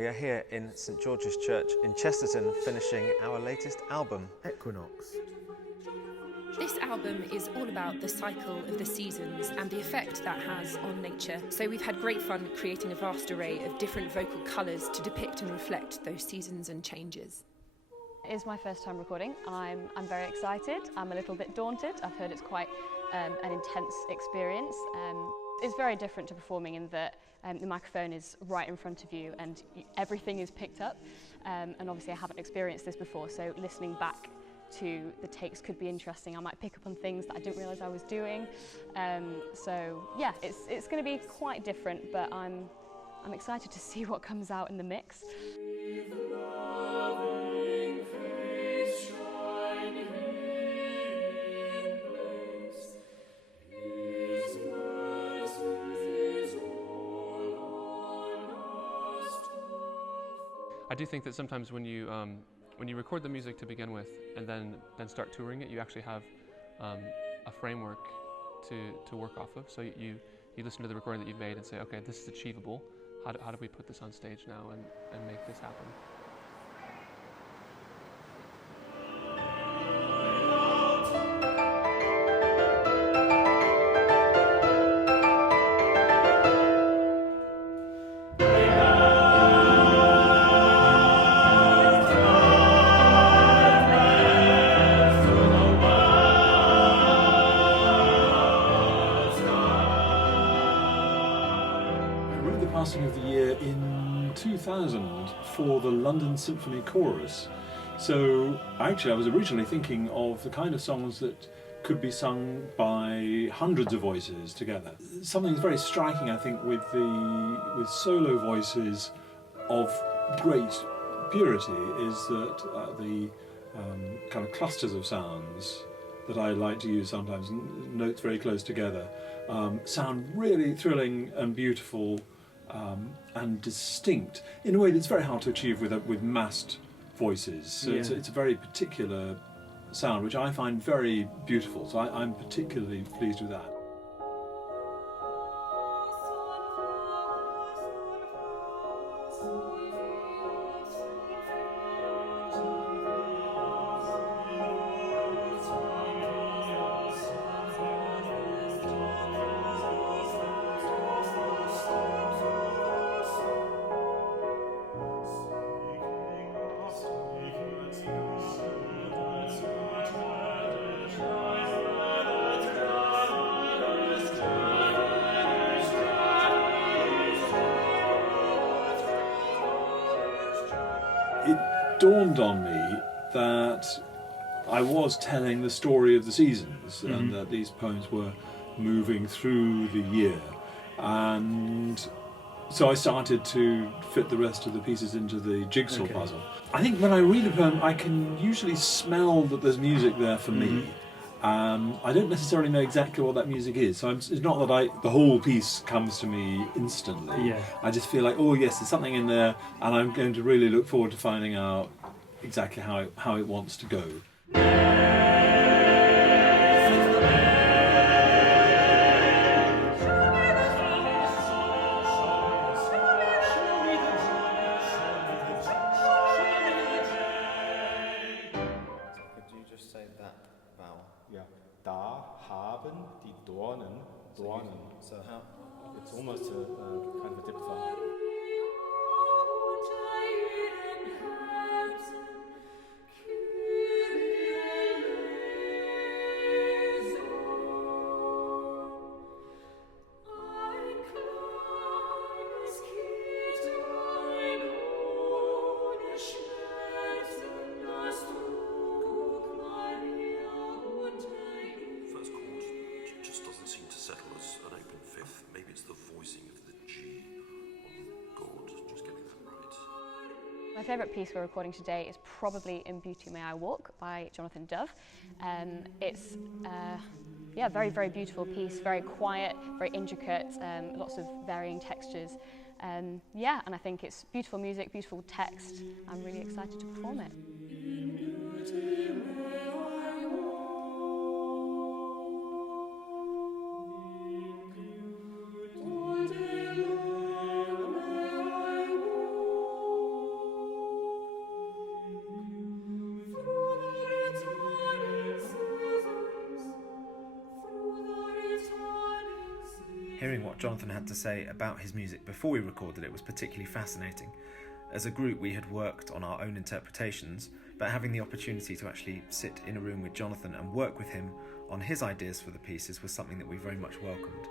We are here in St George's Church in Chesterton, finishing our latest album, Equinox. This album is all about the cycle of the seasons and the effect that has on nature. So we've had great fun creating a vast array of different vocal colours to depict and reflect those seasons and changes. It is my first time recording. I'm very excited. I'm a little bit daunted. I've heard it's quite an intense experience. It's very different to performing in that the microphone is right in front of you and everything is picked up. And obviously I haven't experienced this before, so listening back to the takes could be interesting. I might pick up on things that I didn't realise I was doing. So yeah, it's going to be quite different, but I'm excited to see what comes out in the mix. I do think that sometimes when you record the music to begin with and then start touring it, you actually have a framework to work off of. So you listen to the recording that you've made and say, okay, this is achievable. How do we put this on stage now and make this happen? Passing of the year in 2000 for the London Symphony Chorus. So actually I was originally thinking of the kind of songs that could be sung by hundreds of voices together. Something very striking, I think, with solo voices of great purity is that the kind of clusters of sounds that I like to use sometimes, notes very close together, sound really thrilling and beautiful and distinct in a way that's very hard to achieve with massed voices. So yeah. It's a very particular sound which I find very beautiful, so I'm particularly pleased with that. It dawned on me that I was telling the story of the seasons and that these poems were moving through the year, and so I started to fit the rest of the pieces into the jigsaw puzzle. I think when I read a poem I can usually smell that there's music there for me. I don't necessarily know exactly what that music is, so it's not that the whole piece comes to me instantly. Yeah. I just feel like, oh yes, there's something in there, and I'm going to really look forward to finding out exactly how it wants to go. Da haben die Dornen. So how? It's almost a kind of a diphthong. My favourite piece we're recording today is probably In Beauty May I Walk by Jonathan Dove. It's a very, very beautiful piece, very quiet, very intricate, lots of varying textures. And I think it's beautiful music, beautiful text. I'm really excited to perform it. hearing what Jonathan had to say about his music before we recorded it was particularly fascinating. As a group, we had worked on our own interpretations, but having the opportunity to actually sit in a room with Jonathan and work with him on his ideas for the pieces was something that we very much welcomed.